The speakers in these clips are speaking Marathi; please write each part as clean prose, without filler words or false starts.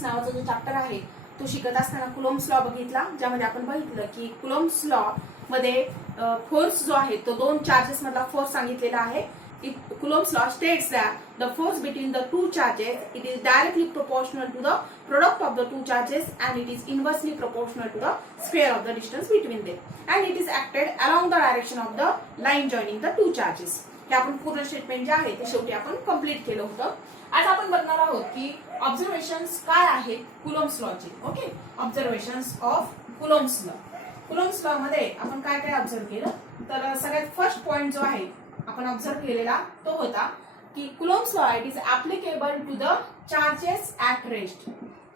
फिजिक्स नावाचा जो चॅप्टर आहे तो शिकत असताना कुलोम्ब्स लॉ बघितला, ज्यामध्ये आपण बघितलं की कुलोम्ब्स लॉ मध्ये फोर्स जो आहे तो दोन चार्जेस मधला फोर्स सांगितलेला आहे. Coulomb's law states that the force between the two charges, it is directly proportional to the product of the two charges and it is inversely proportional to the square of the distance between them and it is acted along the direction of the line joining the two charges. हे आपण पूर्ण स्टेटमेंट जे आहे ते शेवटी आपण कंप्लीट केलं होतं. आज आपण बघणार आहोत की ऑब्झर्वेशन्स काय आहेत कुलोम्ब्स लॉचे. Okay, observations of Coulomb's law. Coulomb's law मध्ये आपण काय काय ऑब्झर्व केलं, तर सगळ्यात फर्स्ट पॉइंट जो आहे आपण ऑब्झर्व केलेला तो होता की Coulomb's law it is applicable to the charges at rest.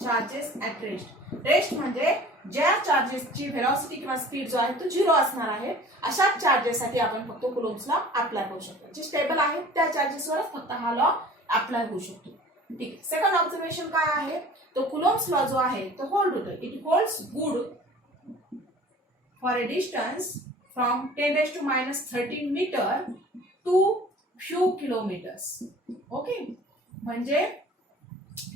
Charges at rest. Rest म्हणजे ज्या चार्जेसची व्हेलॉसिटी किंवा स्पीड जो आहे तो 0 असणार आहे, अशा चार्जेससाठी आपण फक्त कुलोम्ब्स लॉ अप्लाय करू शकतो. जे स्टेबल आहेत त्या चार्जेसवरच फक्त हा लॉ अप्लाय होऊ शकतो. ठीक आहे. सेकंड ऑब्झर्वेशन काय आहे, तो कुलोम्ब्स लॉ जो आहे तो होल्ड होतो. It holds good for a distance from 10⁻13 metre to few kilometres. Okay, म्हणजे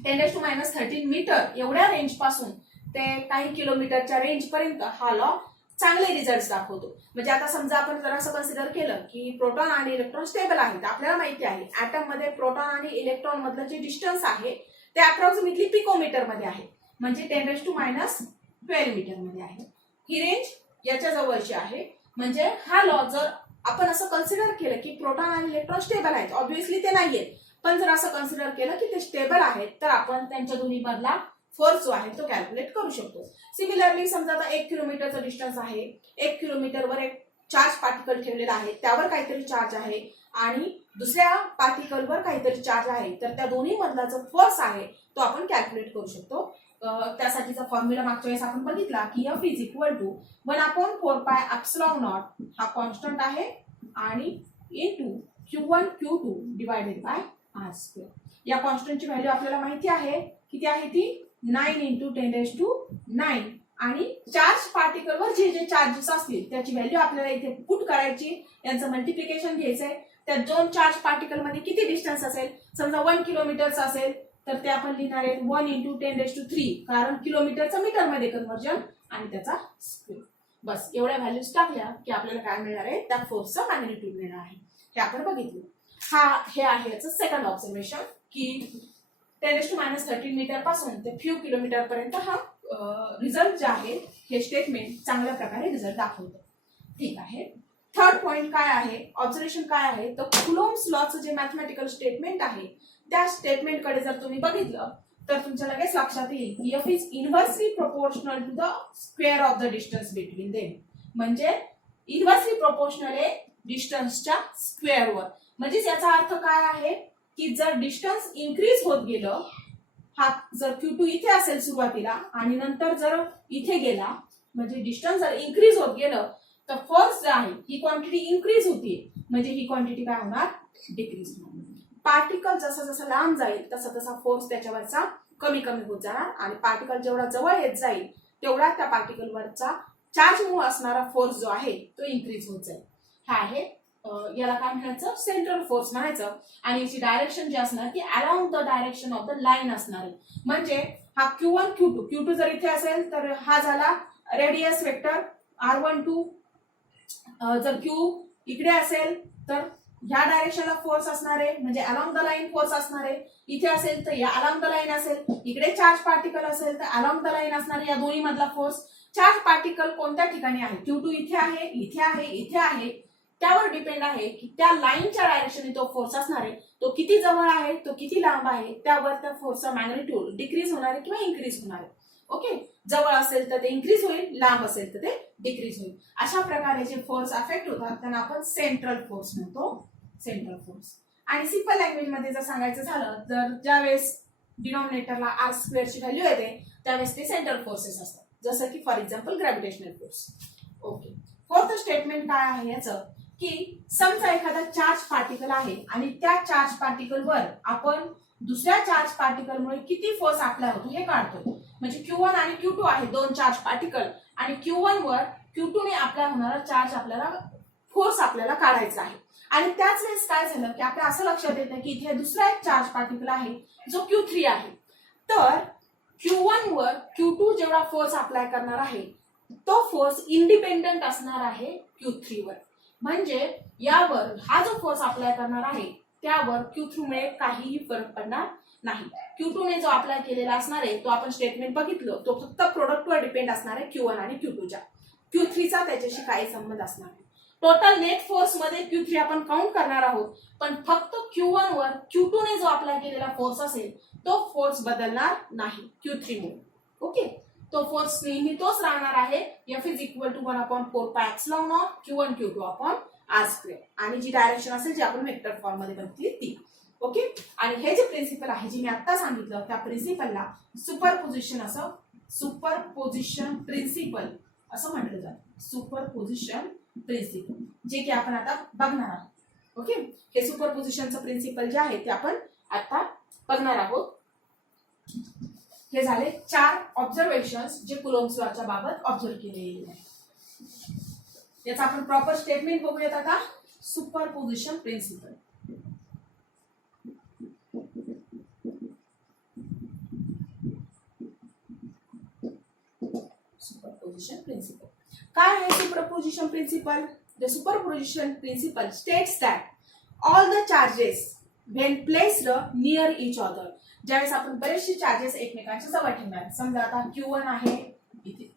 10⁻13 मीटर एवढ्या रेंज पासून ते काही किलोमीटरच्या रेंज पर्यंत हा लॉ चांगले रिझल्ट दाखवतो. म्हणजे आता समजा आपण जर असं कन्सिडर केलं की प्रोटॉन आणि इलेक्ट्रॉन स्टेबल आहेत. आपल्याला माहिती आहे ऍटम मध्ये प्रोटॉन आणि इलेक्ट्रॉन मधलं जे डिस्टन्स आहे ते अप्रॉक्सिमेटली पिकोमीटर मध्ये आहे, म्हणजे 10⁻12 मीटर मध्ये आहे. ही रेंज याच्या जवळची आहे. म्हणजे हा लॉ जर आपण असं कन्सिडर केलं की प्रोटॉन आणि इलेक्ट्रॉन स्टेबल आहेत, ऑब्व्हियसली ते नाहीयेत, पण जर असं कन्सिडर केलं की ते स्टेबल आहेत तर आपण त्यांच्या दोन्ही मधला फोर्स जो आहे तो कॅल्क्युलेट करू शकतो. सिमिलरली समजा आता 1 किलोमीटरचा डिस्टन्स आहे, 1 किलोमीटरवर एक चार्ज पार्टिकल ठेवलेला आहे, त्यावर काहीतरी चार्ज आहे आणि दुसऱ्या पार्टिकलवर काहीतरी चार्ज आहे, तर त्या दोन्ही मधला जो फोर्स आहे तो आपण कॅल्क्युलेट करू शकतो. त्यासाठीचा फॉर्म्युला मागच्या वेळेस आपण बघितला की F इज इक्वल टू 1/4πε0 हा कॉन्स्टंट आहे आणि into Q1 Q2 divided by R². या कॉन्स्टंटची व्हॅल्यू आपल्याला माहिती आहे, किती आहे ती 9 × 10⁹ आणि चार्ज पार्टिकलवर जे जे चार्जेस असतील त्याची व्हॅल्यू आपल्याला इथे पुट करायची, यांचं मल्टिप्लिकेशन घ्यायचंय. त्या दोन चार्ज पार्टिकल मध्ये किती डिस्टन्स असेल, समजा 1 किलोमीटरचा असेल तर ते आपण लिहिणार आहे 1 × 10⁻3, कारण किलोमीटरचं मीटर मध्ये कन्व्हर्जन आणि त्याचा स्क्वेअर. बस एवढ्या व्हॅल्यूज टाकल्या की आपल्याला काय मिळणार आहे, त्या फोर्सचा मॅग्निट्यूड मिळणार आहे. हे आपण बघितलं. हे आहे याचं सेकंड ऑब्झर्वेशन की 10⁻13 मीटर पासून ते फ्यू किलोमीटर पर्यंत हा रिझल्ट जे आहे हे स्टेटमेंट चांगल्या प्रकारे रिझल्ट दाखवतं. ठीक आहे. थर्ड पॉइंट काय आहे, ऑब्झर्वेशन काय आहे, तर कुलोम्ब्स लॉचं जे मॅथमॅटिकल स्टेटमेंट आहे त्या स्टेटमेंट कडे जर तुम्ही बघितलं तर तुमच्या लगेच लक्षात येईल की F is inversely proportional to the square of the distance between them. म्हणजे इन्व्हर्सली प्रोपोर्शनल आहे डिस्टन्सच्या स्क्वेअरवर. म्हणजे याचा अर्थ काय आहे की जर डिस्टन्स इन्क्रीज होत गेलं, हा जर Q2 इथे असेल सुरुवातीला आणि नंतर जर इथे गेला, म्हणजे डिस्टन्स जर इन्क्रीज होत गेलं तर फोर्स जे आहे ही क्वांटिटी इन्क्रीज होती, म्हणजे ही क्वांटिटी काय होणार, डिक्रीज होणार. पार्टिकल जसा जसा लांब जाईल तसा तसा फोर्स त्याच्यावरचा कमी कमी होत जाणार आणि पार्टिकल जेवढा जवळ येत जाईल तेवढा त्या पार्टिकलवरचा चार्जमुळे असणारा फोर्स जो आहे तो इन्क्रीज होत जाईल. हा आहे याला काय म्हणायचं, सेंट्रल फोर्स म्हणायचं. आणि याची डायरेक्शन जी असणार ती along the direction of the line असणार आहे. म्हणजे हा Q1 Q2 जर इथे असेल तर हा झाला रेडियस वेक्टर R12. जर Q इकडे असेल तर ह्या डायरेक्शनला फोर्स असणार आहे, म्हणजे अलाउंग द लाईन फोर्स असणार आहे. इथे असेल तर या अलाउंग द लाईन असेल, इकडे चार्ज पार्टिकल असेल तर अलाउंग द लाईन असणार आहे. या दोन्ही मधला फोर्स, चार्ज पार्टिकल कोणत्या ठिकाणी आहे, Q2 इथे आहे, इथे आहे, इथे आहे, त्यावर डिपेंड आहे की त्या लाईनच्या डायरेक्शनने तो फोर्स असणार आहे, तो किती जवळ आहे, तो किती लांब आहे, त्यावर त्या फोर्सचा मॅग्निट्यूड डिक्रीज होणार आहे किंवा इन्क्रीज होणार आहे. ओके, जवळ असेल तर ते इन्क्रीज होईल, लांब असेल तर ते डिक्रीज होईल. अशा प्रकारे जे फोर्स अफेक्ट होतात त्यांना आपण सेंट्रल फोर्स म्हणतो, सेंट्रल फोर्स. आणि सिंपल लँग्वेज मध्ये जर सांगायचं झालं तर ज्यावेळेस डिनॉमिनेटरला R² ची व्हॅल्यू येते त्यावेळेस ते सेंट्रल फोर्सेस असतात, जसं की for example gravitational force. Okay. Fourth statement काय आहे याचं की समजा एखादा चार्ज पार्टिकल आहे आणि त्या चार्ज पार्टिकलवर आपण दुसऱ्या चार्ज पार्टिकलमुळे किती फोर्स अप्लाय होतो हे काढतो. म्हणजे Q1 आणि Q2 आहे दोन चार्ज पार्टिकल आणि Q1 वर Q2 ने अप्लाय होणारा चार्ज आपल्याला फोर्स आपल्याला काढायचा आहे. आणि त्याच वेळेस काय झालं की आपल्या असं लक्षात येतं की इथे दुसरा एक चार्ज पार्टिकल आहे जो Q3 आहे. तर Q1 वर Q2 जेवढा फोर्स अप्लाय करणार आहे तो फोर्स इंडिपेंडंट असणार आहे Q3 वर. म्हणजे यावर हा जो फोर्स अप्लाय करणार आहे त्यावर Q3 मुळे काहीही फरक पडणार नाही. Q2 ने जो अप्लाय केलेला असणार आहे तो आपण स्टेटमेंट बघितलं, तो फक्त प्रोडक्टवर डिपेंड असणार आहे Q1 आणि Q2 च्या. Q3 चा त्याच्याशी काही संबंध असणार नाही. टोटल नेट फोर्स मध्ये Q3 आपण काउंट करणार आहोत, पण फक्त Q1 वर Q2 ने जो अप्लाय केलेला फोर्स असेल तो फोर्स बदलणार नाही Q3 मुळे. ओके, तो फोर्स नेहमी तोच राहणार आहे. F is equal to 1/4πε Q1 Q2 upon R². आणि जी डायरेक्शन असेल जी आपण वेक्टर फॉर्म मध्ये बघितली ती. ओके, आणि हे जे प्रिन्सिपल आहे जे मी आता सांगितलं त्या प्रिन्सिपलला सुपरपोजिशन प्रिन्सिपल असं म्हटलं जातं. सुपरपोजिशन प्रिन्सिपल, जे की आपण आता बघणार आहोत. ओके, हे सुपरपोजिशनचं प्रिन्सिपल जे आहे ते आपण आता बघणार आहोत. हे झाले 4 ऑब्झर्वेशन्स जे कुलोम्ब्स लॉच्या बाबत ऑब्झर्व केलेले आहेत. याचा आपण प्रॉपर स्टेटमेंट बघूयात आता. Superposition principal. सुपरपोजिशन प्रिन्सिपल काय आहे? Superposition principle. The superposition principle states that all the charges when placed near each other. ज्यावेळेस आपण बरेचसे चार्जेस एकमेकांच्या जवळ ठेवणार, समजा आता Q1 आहे, इथे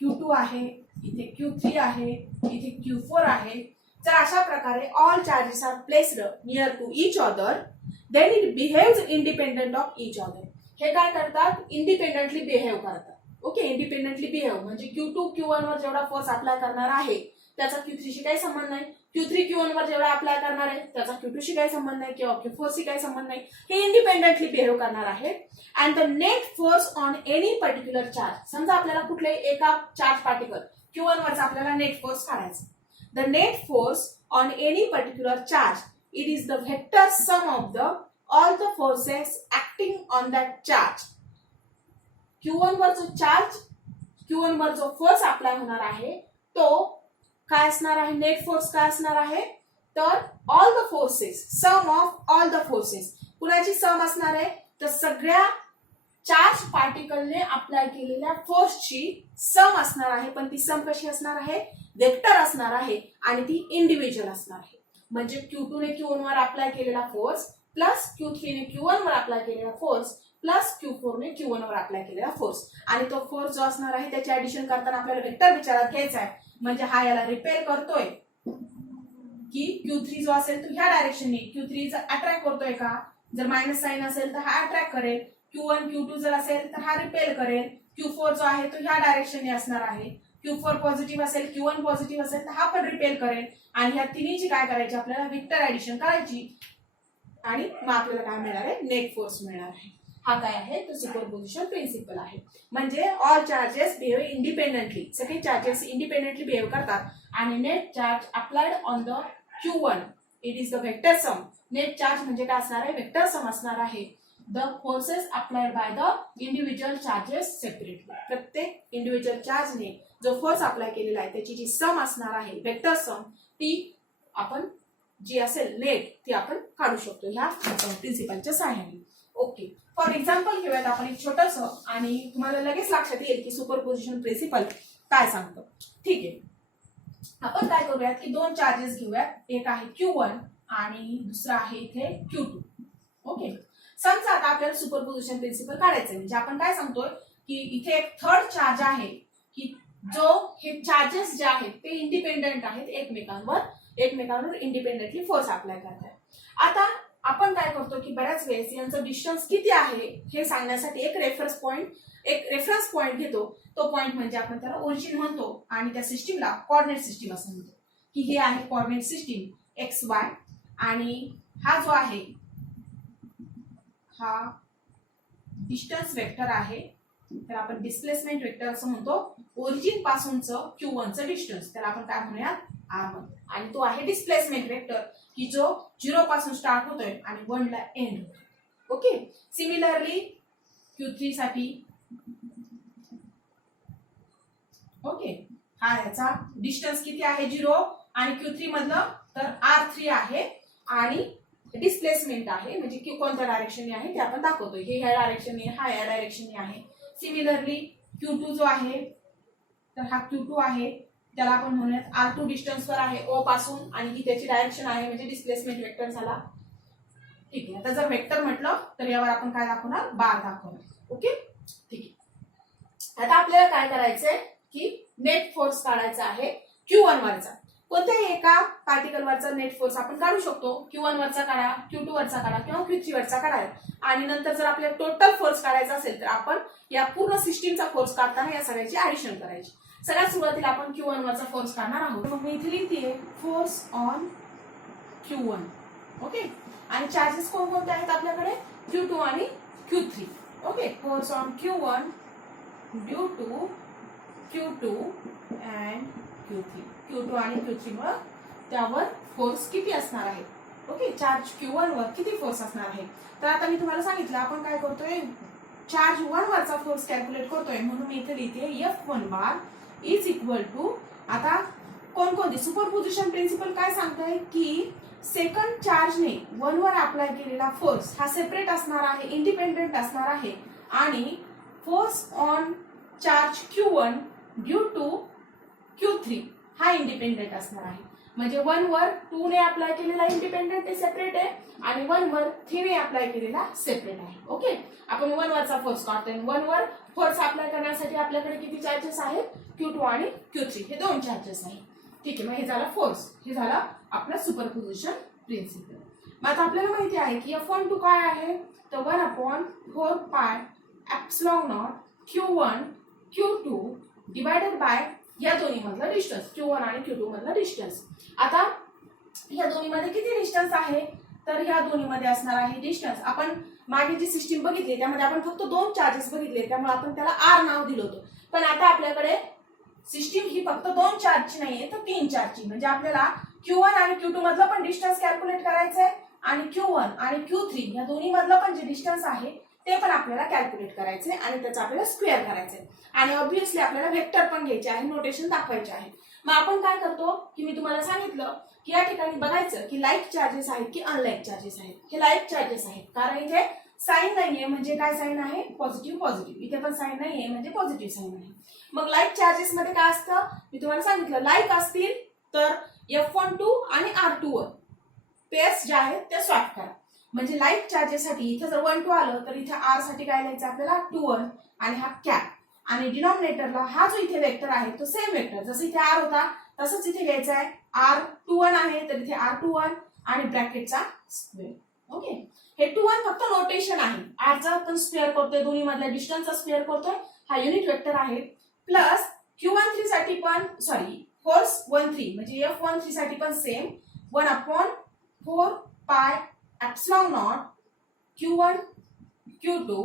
Q2 आहे, इथे Q3 आहे, इथे Q4 आहे. तर अशा प्रकारे all charges are placed near to each other, then it behaves independent of each other. हे काय करतात? इंडिपेंडेंटली बिहेव करतात. ओके, इंडिपेंडेंटली बिहेव म्हणजे Q2 Q1 वर जेवढा फोर्स अप्लाय करणार आहे त्याचा Q3 शी काही संबंध नाही. Q3 Q1 वर जेवढा अप्लाय करणार आहे त्याचा Q2 शी काही संबंध नाही किंवा Q4 शी काही संबंध नाही. हे इंडिपेंडेंटली बिहेव करणार आहे. And the net force on any particular charge. समजा आपल्याला कुठल्याही एका चार्ज पार्टिकल Q1 वरचा आपल्याला नेट फोर्स काढायचा. The net force on any particular charge it is the vector sum of the all the forces acting on that charge. Q1 वर जो फोर्स अप्लाय होणार आहे तो काय असणार आहे? नेट फोर्स काय असणार आहे? तर all the forces, sum of all the forces. कुणाची सम असणार आहे? तर सगळ्या चार्ज पार्टिकलने अप्लाय केलेल्या फोर्सची सम असणार आहे. पण ती सम कशी असणार आहे? वेक्टर असणार आहे आणि ती इंडिव्हिज्युअल असणार आहे. म्हणजे Q2 ने Q1 वर अप्लाय केलेला फोर्स प्लस Q3 ने Q1 वर अप्लाय केलेला फोर्स प्लस Q4 ने Q1 वर अप्लाय केलेला फोर्स. आणि तो फोर्स जो असणार आहे त्याची ऍडिशन करताना आपल्याला वेक्टर विचारात घ्यायचा आहे. म्हणजे हा याला रिपेल करतोय की Q3 जो असेल तो ह्या डायरेक्शनने Q3 अट्रॅक्ट करतोय का? जर मायनस साइन असेल तर हा अट्रॅक्ट करेल. Q1 Q2 जर असेल तर हा रिपेल करेल. Q4 जो आहे तो ह्या डायरेक्शनने असणार आहे. Q4 पॉझिटिव्ह असेल, Q1 पॉझिटिव्ह असेल तर हा पण रिपेल करेल. आणि ह्या तिन्हीची काय करायची? आपल्याला वेक्टर ऍडिशन करायची आणि मग आपल्याला काय मिळणार आहे? नेट फोर्स मिळणार आहे. हा काय आहे? तो सुपरपोजिशन प्रिन्सिपल आहे. म्हणजे ऑल चार्जेस बिहेव इंडिपेंडेंटली. सगळे चार्जेस इंडिपेंडेंटली बिहेव करतात आणि net charge applied on the Q1 it is the vector sum. Net charge म्हणजे काय असणार आहे? वेक्टर सम असणार आहे. The forces applied by the individual charges separately. प्रत्येक इंडिव्हिज्युअल चार्जने जो फोर्स अप्लाय केलेला आहे त्याची जी सम असणार आहे वेक्टर सम, ती आपण जी असेल नेट ती आपण काढू शकतो ह्या प्रिन्सिपलच्या सहाय्याने. ओके, फॉर एक्झाम्पल घेऊयात आपण एक छोटस आणि तुम्हाला लगेच लक्षात येईल की सुपरपोजिशन प्रिन्सिपल काय सांगतो. ठीक आहे, आपण काय करूयात की 2 चार्जेस घेऊयात. एक आहे Q1 आणि दुसरा आहे इथे Q2. ओके, समजा आता आपल्याला सुपरपोजिशन प्रिन्सिपल काढायचं म्हणजे आपण काय सांगतोय की इथे एक थर्ड चार्ज आहे की जो हे चार्जेस जे आहेत ते इंडिपेंडेंट आहेत एकमेकांवर इंडिपेंडेंटली फोर्स अप्लाय करतात. आता आपण काय करतो की बऱ्याच वेळेस यांचं डिस्टन्स किती आहे हे सांगण्यासाठी एक रेफरन्स पॉइंट घेतो. तो पॉइंट म्हणजे आपण त्याला ओरिजिन म्हणतो आणि त्या सिस्टीमला कोऑर्डिनेट सिस्टीम असं म्हणतो की हे आहे कोऑर्डिनेट सिस्टीम XY आणि हा जो आहे हा डिस्टन्स वेक्टर आहे. तर आपण डिस्प्लेसमेंट वेक्टर असं म्हणतो. ओरिजिन पासूनचं Q1चं डिस्टन्स त्याला आपण काय म्हणूयात? R1. आणि तो आहे डिस्प्लेसमेंट वेक्टर की जो 0 पासून स्टार्ट होतोय आणि 1 ला एंड होतोय. ओके, सिमिलरली Q3 साठी ओके हा याचा डिस्टन्स किती आहे? 0. आणि Q3 मधलं तर R3 आहे आणि डिस्प्लेसमेंट आहे म्हणजे की कोणत्या डायरेक्शनने आहे ते आपण दाखवतोय. हे ह्या डायरेक्शनने, हा या डायरेक्शनने आहे. सिमिलरली Q2 जो आहे तर हा Q2 आहे, त्याला आपण म्हणूयात R2 डिस्टन्सवर आहे O पासून आणि ही त्याची डायरेक्शन आहे म्हणजे डिस्प्लेसमेंट वेक्टर झाला. ठीक आहे, आता जर वेक्टर म्हटलं तर यावर आपण काय दाखवणार, बार दाखवणार. ओके, ठीक आहे. आता आपल्याला काय करायचंय की नेट फोर्स काढायचा आहे Q1 वरचा. कोणत्याही एका पार्टिकल वरचा नेट फोर्स आपण काढू शकतो. Q1 वरचा काढा, Q2 वरचा काढा किंवा Q3 वरचा काढा. आणि नंतर जर आपल्याला टोटल फोर्स काढायचा असेल तर आपण या पूर्ण सिस्टीमचा फोर्स काढताना या सगळ्याची ऍडिशन करायची. सगळ्यात सुरुवातीला आपण Q1 वरचा फोर्स काढणार आहोत. मग मी इथे लिहिते फोर्स ऑन Q1. ओके, आणि चार्जेस कोणकोणते आहेत आपल्याकडे, Q2 आणि Q3. Okay, force on Q1 due to Q2 and Q3. Q2 आणि Q3 मुळे त्यावर फोर्स किती असणार आहे. ओके, चार्ज Q1 वर किती फोर्स असणार आहे. तर आता मी तुम्हाला सांगितलं आपण काय करतोय, चार्ज 1 वरचा फोर्स कॅल्क्युलेट करतोय म्हणून मी इथे लिहिते F1 bar is equal to, आता कोणकोणती सुपरपोजिशन प्रिन्सिपल काय सांगतोय की सेकंड चार्जने 1 वर अप्लाय केलेला फोर्स हा सेपरेट असणार आहे, इंडिपेंडेंट असणार आहे. आणि force on charge Q1 due to Q3 हा इंडिपेंडेंट असणार आहे. म्हणजे 1 वर 2 ने अप्लाय केलेला इंडिपेंडेंट आहे, सेपरेट आहे, आणि 1 वर 3 ने अप्लाय केलेला सेपरेट आहे. ओके, आपण 1 वरचा फोर्स काढतोय. 1 वर फोर्स अप्लाय करण्यासाठी आपल्याकडे किती चार्जेस आहेत, Q2 आणि Q3 हे 2 चार्जेस आहेत. ठीक आहे, मग हे झालं फोर्स, हे झालं आपला सुपरपोजिशन प्रिन्सिपल. मग आता आपल्याला माहिती आहे की F12 काय आहे, तर 1/4 pi epsilon not Q1 Q2 divided by या दोन्ही मधला डिस्टन्स, Q1 आणि Q2 मधला डिस्टन्स. आता या दोन्ही मध्ये किती डिस्टन्स आहे, तर या दोन्ही मध्ये असणार आहे डिस्टन्स. आपण मागे जी सिस्टीम बघितली त्यामध्ये आपण फक्त 2 चार्जेस बघितले, त्यामुळे आपण त्याला R नाव दिलं होतं. पण आता आपल्याकडे सिस्टीम ही फक्त 2 चार्जची नाहीये तर 3 चार्जची. म्हणजे आपल्याला Q1 आणि Q2 मधला पण डिस्टन्स कॅल्क्युलेट करायचंय आणि Q1 आणि Q3 या दोन्ही मधला पण जे डिस्टन्स आहे ते पण आपल्याला कॅल्क्युलेट करायचंय आणि त्याचा आपल्याला स्क्वेअर करायचंय. आणि ऑब्व्हियसली आपल्याला वेक्टर पण घ्यायचे आहे, नोटेशन दाखवायचे आहे. मग आपण काय करतो की मी तुम्हाला सांगितलं की या ठिकाणी बघायचं की लाईक चार्जेस आहेत की अनलाईक चार्जेस आहेत. हे लाईक चार्जेस आहेत कारण इथे साइन नाहीये, म्हणजे काय साइन आहे, पॉझिटिव्ह पॉझिटिव्ह. इथे पण साइन नाहीये म्हणजे पॉझिटिव्ह साइन आहे. मग लाईक चार्जेस मध्ये काय असतं, मी तुम्हाला सांगितलं लाईक असतील तर F12 आणि R2 वर पेअर्स जे आहेत ते स्वॅप करा. म्हणजे लाईक चार्जेस साठी इथे जर 1 2 आलं तर इथे R साठी काय लिहायचं आपल्याला 2 1 आणि हा कॅप. आणि डिनॉमिनेटरला हा जो इथे वेक्टर आहे तो सेम वेक्टर, जसं इथे R होता तसंच इथे घ्यायचा आहे. R21 आहे तर इथे R21 आणि ब्रॅकेटचा स्क्वेअर. ओके, हे 2 फक्त नोटेशन आहे. आरचा आपण स्क्वेअर करतोय, दोन्ही मधल्या डिस्टन्सचा स्क्वेअर करतोय, हा युनिट वेक्टर आहे. प्लस Q13 साठी पण सॉरी फोर्स 13 म्हणजे F13 साठी पण same 1/4 pi epsilon not Q1 Q2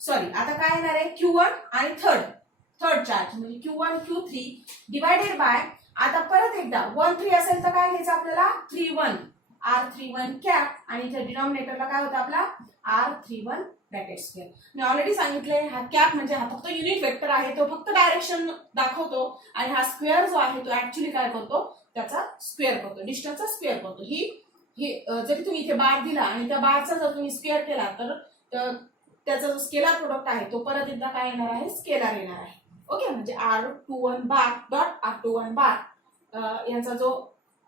sorry आता काय येणार आहे Q1 आणि थर्ड चार्ज म्हणजे Q1 Q3 डिवायडेड बाय, आता परत एकदा 1 3 असेल तर काय घ्यायचं आपल्याला 3 1 R31 कॅप आणि इथे डिनॉमिनेटरला काय होतं आपला R31 ब्रॅकेट स्क्वेअर. मी ऑलरेडी सांगितले हा कॅप म्हणजे हा फक्त युनिट वेक्टर आहे, तो फक्त डायरेक्शन दाखवतो आणि हा स्क्वेअर जो आहे तो ऍक्च्युली काय करतो, त्याचा स्क्वेअर करतो, डिस्टन्सचा स्क्वेअर करतो. ही जरी तुम्ही इथे बार दिला आणि त्या बारचा जर तुम्ही स्क्वेअर केला तर त्याचा जो स्केलार प्रोडक्ट आहे तो परत एकदा काय येणार आहे, स्केलार येणार आहे. ओके, म्हणजे R21 बार डॉट R21 बार यांचा जो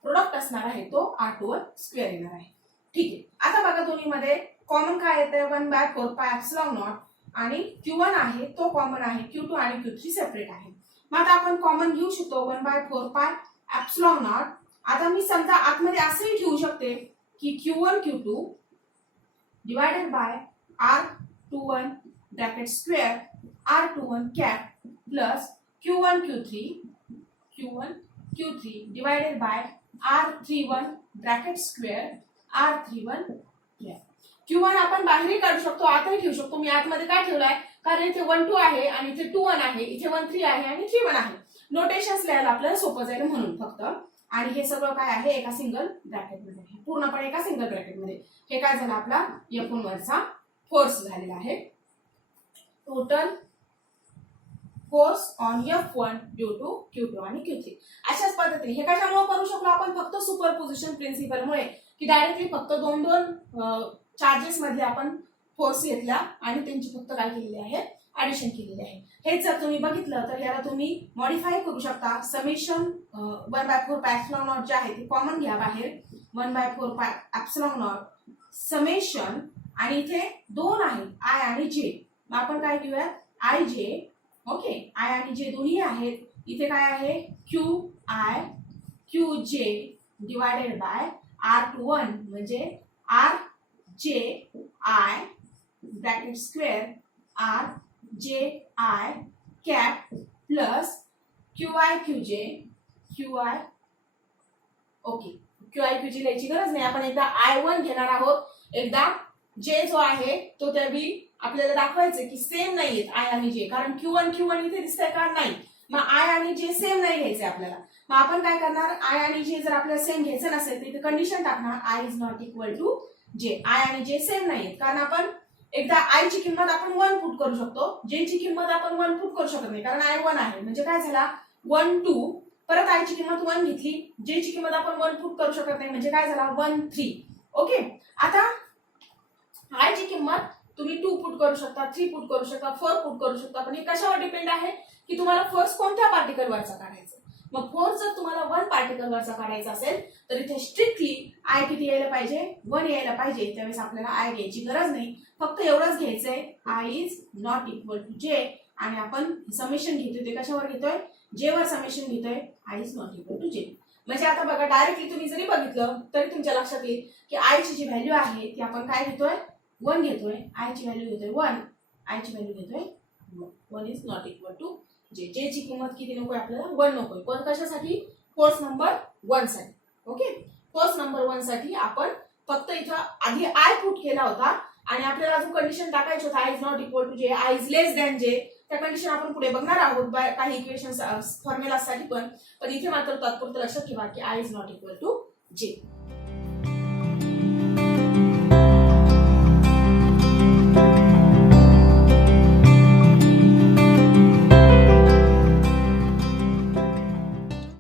प्रोडक्ट असणार आहे तो R21 स्क्वेअर येणार आहे. ठीक आहे, आता बघा दोन्ही मध्ये कॉमन काय येते 1/4 पाय एप्सिलॉन नॉट आणि Q1 आहे तो कॉमन आहे, Q2 आणि Q3 सेपरेट आहे. मग आता आपण कॉमन घेऊ शकतो 1/4 पाय एप्सिलॉन नॉट. आता मी समजा आतमध्ये असंही ठेवू शकते की Q1 Q2 divided by R21 bracket square R21 cap plus Q1 Q3 divided by R31 bracket square R31 cap. Q1 आपण बाहेरही काढू शकतो, आतही ठेवू शकतो. मी आतमध्ये काय ठेवलाय कारण इथे 1 2 आहे आणि इथे 2 1 आहे, इथे 1 3 आहे आणि 3 1 आहे. नोटेशन्स लिहायला आपल्याला सोपं जाईल म्हणून फक्त. आणि हे सगळं काय आहे एका सिंगल ब्रॅकेटमध्ये आहे, पूर्णपणे एका सिंगल ब्रॅकेटमध्ये. हे काय झालं आपला F1 वरचा फोर्स झालेला आहे. Total force on F1 due to Q2 आणि Q3. अशाच पद्धतीने हे कशामुळे करू शकलो आपण, फक्त सुपरपोजिशन प्रिन्सिपलमुळे, की डायरेक्टली फक्त 2 चार्जेस मध्ये आपण फोर्स घेतला आणि त्यांची फक्त काय केलेली आहे ऍडिशन केलेली आहे. हेच जर तुम्ही बघितलं तर याला तुम्ही मॉडिफाय करू शकता. समेशन 1/4 पाय एप्सिलॉन नॉट जे आहे ते कॉमन घ्या बाहेर. 1/4 पाय एप्सिलॉन नॉट समेशन आणि इथे दोन आहे आय आणि जे. मग आपण काय घेऊया आय जे. ओके, आय आणि जे दोन्ही आहेत. इथे काय आहे q i q j divided by R21 म्हणजे r j i bracket square r j i cap plus q i q i. Okay, q i q j लिहायची गरज नाही. आपण एकदा I1 घेणार आहोत. एकदा जे जो आहे तो त्यावेळी आपल्याला दाखवायचं की सेम नाहीयेत आय आणि जे, कारण Q1 इथे दिसतंय का नाही. मग आय आणि जे सेम नाही घ्यायचे आपल्याला. मग आपण काय करणार, आय आणि जे जर आपल्याला सेम घ्यायचं नसेल तर इथे कंडिशन टाकणार i is not equal to j. I आणि जे सेम नाहीयेत कारण आपण एकदा आय ची किंमत आपण 1 पुट करू शकतो, जे ची किंमत आपण 1 पुट करू शकत नाही कारण आय 1 आहे. म्हणजे काय झाला 1 2, परत आय ची किंमत 1 घेतली, जे ची किंमत आपण 1 पुट करू शकत नाही म्हणजे काय झाला 1 3. ओके, आता आय ची किंमत तुम्ही 2 पुट करू शकता, 3 पुट करू शकता, 4 पुट करू शकता. पण हे कशावर डिपेंड आहे की तुम्हाला फोर्स कोणत्या पार्टिकल वरचा काढायचा. मग फोर्स जर तुम्हाला 1 पार्टिकल वरचा काढायचा असेल तर इथे स्ट्रिक्टली आय किती यायला पाहिजे 1 यायला पाहिजे. त्यावेळेस आपल्याला आय घ्यायची गरज नाही, फक्त एवढंच घ्यायचंय i is not equal to j. आणि आपण समेशन घेतोय ते कशावर घेतोय, जे वर समेशन घेतोय i is not equal to j. म्हणजे आता बघा डायरेक्टली तुम्ही जरी बघितलं तरी तुमच्या लक्षात येईल की आय ची जी व्हॅल्यू आहे ती आपण काय घेतोय 1 घेतोय. आय ची व्हॅल्यू घेतोय 1, आय ची व्हॅल्यू घेतोय 1 इज नॉट इक्वल टू जे. जे ची किंमत किती नकोय आपल्याला 1 नकोय. पण कशासाठी, फोर्स नंबर 1 साठी. ओके, फोर्स नंबर 1 साठी आपण फक्त इथं आधी आय पुट केला होता आणि आपल्याला अजून कंडिशन टाकायची होता i is not equal to j, i is less than j. त्या कंडिशन आपण पुढे बघणार आहोत काही इक्वेशन फॉर्म्युलासाठी पण इथे मात्र तात्पुरतं लक्षात ठेवा की i is not equal to जे.